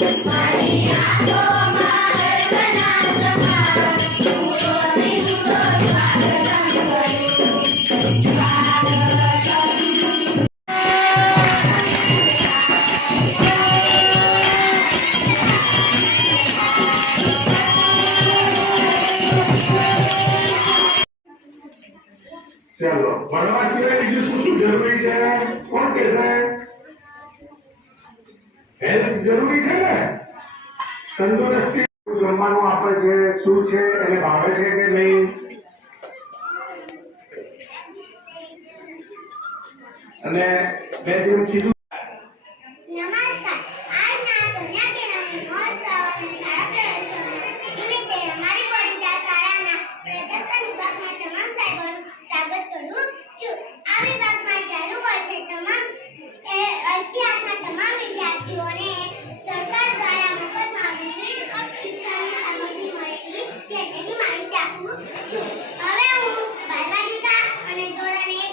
Yeah, but I'm not sure if you're supposed to do it, but you're supposed to do it. Health જરૂરી છે ને? તંદુરસ્તી જમવાનું આપણે જે શું છે એને ભાવે છે કે નહીં? અને મેં જેમ કીધું છે માહિતી આપું છું. હવે હું બાલવાટિકા અને ધોરણ એક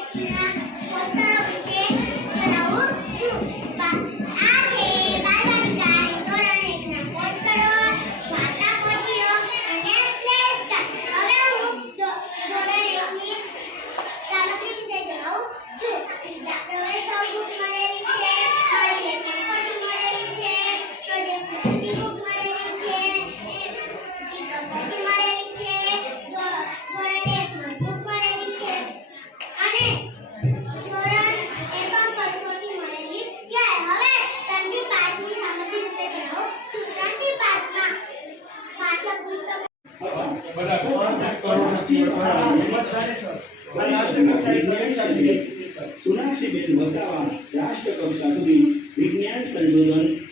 સોનાક્ષીબેન વસાવા રાષ્ટ્ર કક્ષા સુધી વિજ્ઞાન સંશોધન